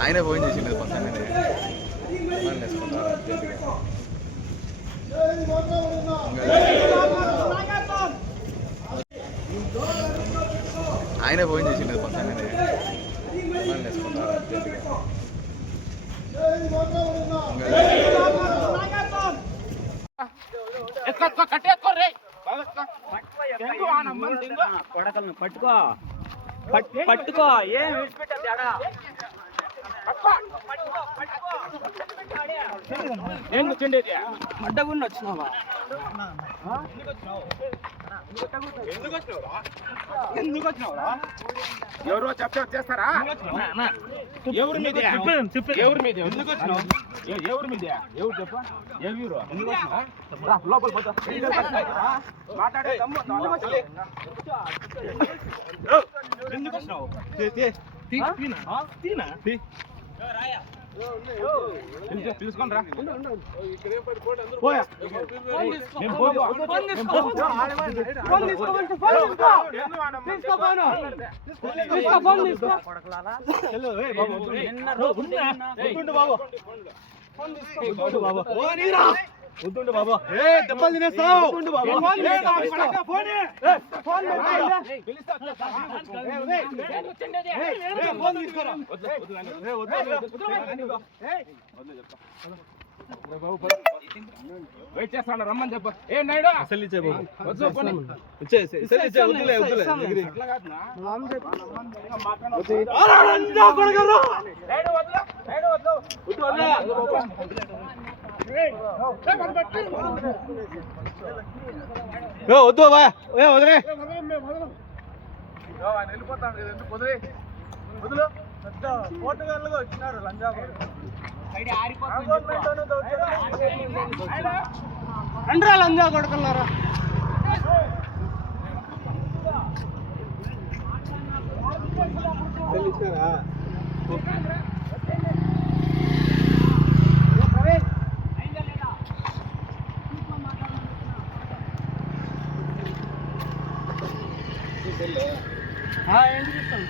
ఆయనే ఫోన్ చేసిండు పక్కనే వేసుకుంటారు అర్జెంటుగా. ఆయనే ఫోన్ చేసిండు పక్కనే వేసుకుంటారు అర్జెంటుగా. పట్టుకో పట్టుకో ఏం విడిచిపెట్టాలి ఏం కూర్చుండేది అడ్డగుండి వచ్చినావా ఎందుకు వచ్చినావురా ఎవరో చేస్తారా ఎవరి మీద ఎవరి మీద ఎందుకు వచ్చినావు ఎవరి మీద ఎవరు చెప్ప ఎవరు లోపల పోతా మాట్లాడే ఎందుకు వచ్చినావు పిలుచుకోండి రా వద్దుండు బాబా దెబ్బలు తినేస్తావు వెయిట్ చేస్తాను రమ్మని చెప్ప ఏ నాయుడు వద్దు వదిలే వెళ్ళిపోతాను వదిలే వదులు పెద్ద పోటుగాళ్ళుగా వచ్చినారు లంజాబాద్ రండ్రా లంజా కొడుకున్నారా తెలిసారా ఏంటి చెప్తాను